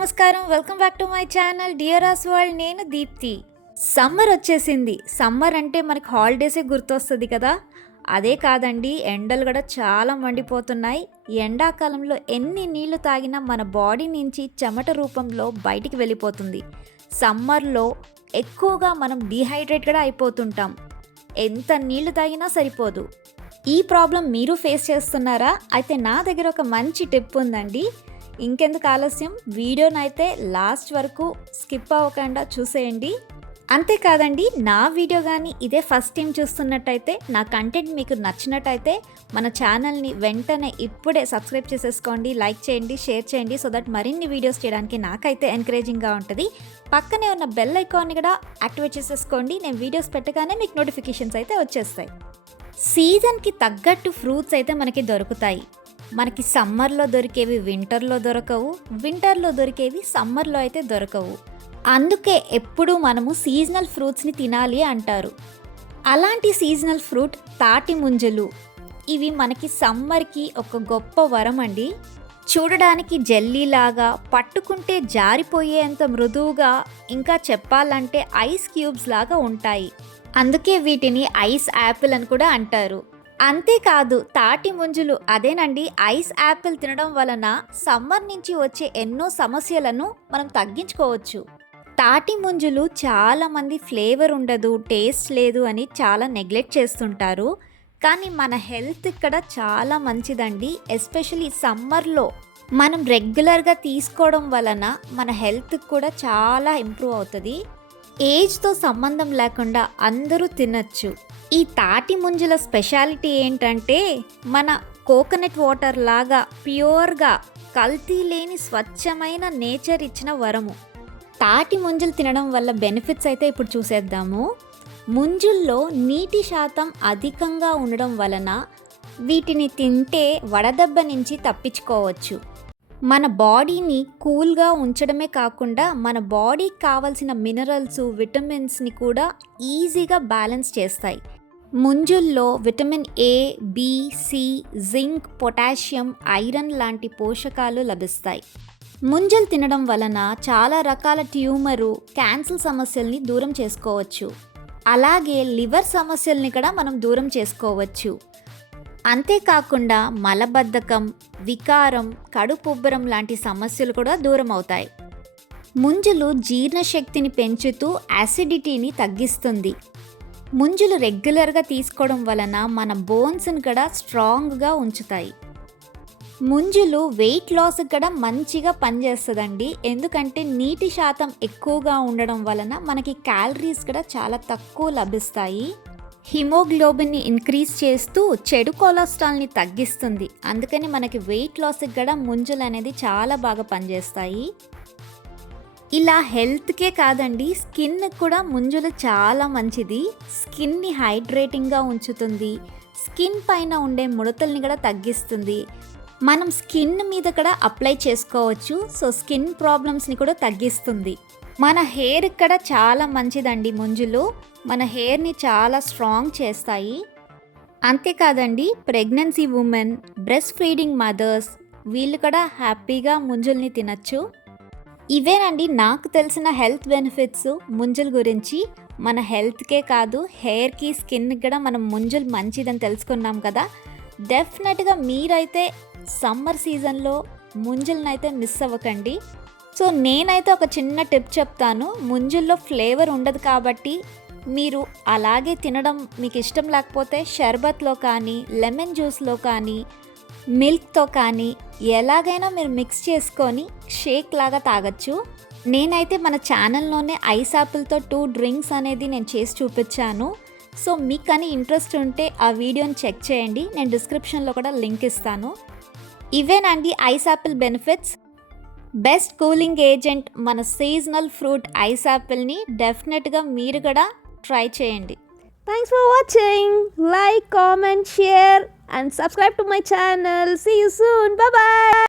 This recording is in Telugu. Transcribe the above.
నమస్కారం. Welcome back to my channel. డియరాస్ world నేను దీప్తి. సమ్మర్ వచ్చేసింది. సమ్మర్ అంటే మనకి హాలిడేసే గుర్తొస్తుంది కదా. అదే కాదండి ఎండలు కూడా చాలా మండిపోతున్నాయి. ఎండాకాలంలో ఎన్ని నీళ్ళు తాగినా మన బాడీ నుంచి చెమట రూపంలో బయటికి వెళ్ళిపోతుంది. సమ్మర్లో ఎక్కువగా మనం డీహైడ్రేట్ కూడా అయిపోతుంటాం. ఎంత నీళ్ళు తాగినా సరిపోదు. ఈ ప్రాబ్లం మీరు ఫేస్ చేస్తున్నారా? అయితే నా దగ్గర ఒక మంచి టిప్ ఉందండి. ఇంకెందుకు ఆలస్యం? వీడియోనైతే లాస్ట్ వరకు స్కిప్ అవ్వకుండా చూసేయండి. అంతేకాదండి నా వీడియో కానీ ఇదే ఫస్ట్ టైం చూస్తున్నట్టయితే నా కంటెంట్ మీకు నచ్చినట్టయితే మన ఛానల్ని వెంటనే ఇప్పుడే సబ్స్క్రైబ్ చేసేసుకోండి లైక్ చేయండి షేర్ చేయండి సో దట్ మరిన్ని వీడియోస్ చేయడానికి నాకైతే ఎంకరేజింగ్గా ఉంటుంది. పక్కనే ఉన్న బెల్ ఐకాన్ని కూడా యాక్టివేట్ చేసేసుకోండి నేను వీడియోస్ పెట్టగానే మీకు నోటిఫికేషన్స్ అయితే వచ్చేస్తాయి. సీజన్కి తగ్గట్టు ఫ్రూట్స్ అయితే మనకి దొరుకుతాయి. మనకి సమ్మర్లో దొరికేవి వింటర్లో దొరకవు వింటర్లో దొరికేవి సమ్మర్లో అయితే దొరకవు. అందుకే ఎప్పుడూ మనము సీజనల్ ఫ్రూట్స్ని తినాలి అంటారు. అలాంటి సీజనల్ ఫ్రూట్ తాటి ముంజలు ఇవి మనకి సమ్మర్కి ఒక గొప్ప వరం అండి. చూడడానికి జెల్లీలాగా పట్టుకుంటే జారిపోయేంత మృదువుగా ఇంకా చెప్పాలంటే ఐస్ క్యూబ్స్ లాగా ఉంటాయి. అందుకే వీటిని ఐస్ యాపిల్ అని కూడా అంటారు. అంతేకాదు తాటి ముంజులు అదేనండి ఐస్ యాపిల్ తినడం వలన సమ్మర్ నుంచి వచ్చే ఎన్నో సమస్యలను మనం తగ్గించుకోవచ్చు. తాటి ముంజులు చాలామంది ఫ్లేవర్ ఉండదు టేస్ట్ లేదు అని చాలా నెగ్లెక్ట్ చేస్తుంటారు. కానీ మన హెల్త్ ఇక్కడ చాలా మంచిదండి. ఎస్పెషలీ సమ్మర్లో మనం రెగ్యులర్గా తీసుకోవడం వలన మన హెల్త్ కూడా చాలా ఇంప్రూవ్ అవుతుంది. ఏజ్తో సంబంధం లేకుండా అందరూ తినచ్చు. ఈ తాటి ముంజుల స్పెషాలిటీ ఏంటంటే మన కోకోనట్ వాటర్ లాగా ప్యూర్గా కల్తీ లేని స్వచ్ఛమైన నేచర్ ఇచ్చిన వరము. తాటి ముంజులు తినడం వల్ల బెనిఫిట్స్ అయితే ఇప్పుడు చూసేద్దాము. ముంజుల్లో నీటి శాతం అధికంగా ఉండడం వలన వీటిని తింటే వడదెబ్బ నుంచి తప్పించుకోవచ్చు. మన బాడీని కూల్గా ఉంచడమే కాకుండా మన బాడీకి కావాల్సిన మినరల్స్ విటమిన్స్ని కూడా ఈజీగా బ్యాలెన్స్ చేస్తాయి. ముంజుల్లో vitamin A B C zinc potassium iron లాంటి పోషకాలు లభిస్తాయి. ముంజలు తినడం వలన చాలా రకాల ట్యూమరు క్యాన్సర్ సమస్యల్ని దూరం చేసుకోవచ్చు. అలాగే లివర్ సమస్యల్ని కూడా మనం దూరం చేసుకోవచ్చు. అంతేకాకుండా మలబద్ధకం వికారం కడుపుబ్బరం లాంటి సమస్యలు కూడా దూరం అవుతాయి. ముంజులు జీర్ణశక్తిని పెంచుతూ యాసిడిటీని తగ్గిస్తుంది. ముంజులు రెగ్యులర్గా తీసుకోవడం వలన మన బోన్స్ని కూడా స్ట్రాంగ్గా ఉంచుతాయి. ముంజులు వెయిట్ లాస్ కూడా మంచిగా పనిచేస్తుందండి. ఎందుకంటే నీటి శాతం ఎక్కువగా ఉండడం వలన మనకి క్యాలరీస్ కూడా చాలా తక్కువ లభిస్తాయి. హిమోగ్లోబిన్ని ఇంక్రీజ్ చేస్తూ చెడు కొలెస్ట్రాల్ని తగ్గిస్తుంది. అందుకని మనకి వెయిట్ లాస్కి కూడా ముంజులు అనేది చాలా బాగా పనిచేస్తాయి. ఇలా హెల్త్కే కాదండి స్కిన్ కూడా ముంజులు చాలా మంచిది. స్కిన్ని హైడ్రేటింగ్గా ఉంచుతుంది. స్కిన్ పైన ఉండే ముడతల్ని కూడా తగ్గిస్తుంది. మనం స్కిన్ మీద కూడా అప్లై చేసుకోవచ్చు. సో స్కిన్ ప్రాబ్లమ్స్ని కూడా తగ్గిస్తుంది. మన హెయిర్ ఇక్కడ చాలా మంచిదండి ముంజులు. మన హెయిర్ని చాలా స్ట్రాంగ్ చేస్తాయి. అంతేకాదండి pregnancy women breast feeding mothers వీళ్ళు కూడా హ్యాపీగా ముంజుల్ని తినచ్చు. ఇవేనండి నాకు తెలిసిన హెల్త్ బెనిఫిట్స్ ముంజుల గురించి. మన హెల్త్కే కాదు హెయిర్కి స్కిన్కి కూడా మనం ముంజులు మంచిదని తెలుసుకున్నాం కదా. డెఫినెట్గా మీరైతే సమ్మర్ సీజన్లో ముంజులనైతే మిస్ అవ్వకండి. సో నేనైతే ఒక చిన్న టిప్ చెప్తాను. ముంజుల్లో ఫ్లేవర్ ఉండదు కాబట్టి మీరు అలాగే తినడం మీకు ఇష్టం లేకపోతే షర్బత్లో కానీ లెమన్ జ్యూస్లో కానీ మిల్క్తో కానీ ఎలాగైనా మీరు మిక్స్ చేసుకొని షేక్ లాగా తాగొచ్చు. నేనైతే మన ఛానల్లోనే ఐస్ యాపిల్తో టూ డ్రింక్స్ అనేది నేను చేసి చూపించాను. సో మీకు కానీ ఇంట్రెస్ట్ ఉంటే ఆ వీడియోని చెక్ చేయండి. నేను డిస్క్రిప్షన్లో కూడా లింక్ ఇస్తాను. ఇవేనండి ice apple benefits? Best cooling agent మన సీజనల్ ఫ్రూట్ ఐస్ యాపిల్ని డెఫినెట్గా మీరు కూడా ట్రై చేయండి. Thanks for watching like comment share and subscribe to my channel. See you soon. Bye bye.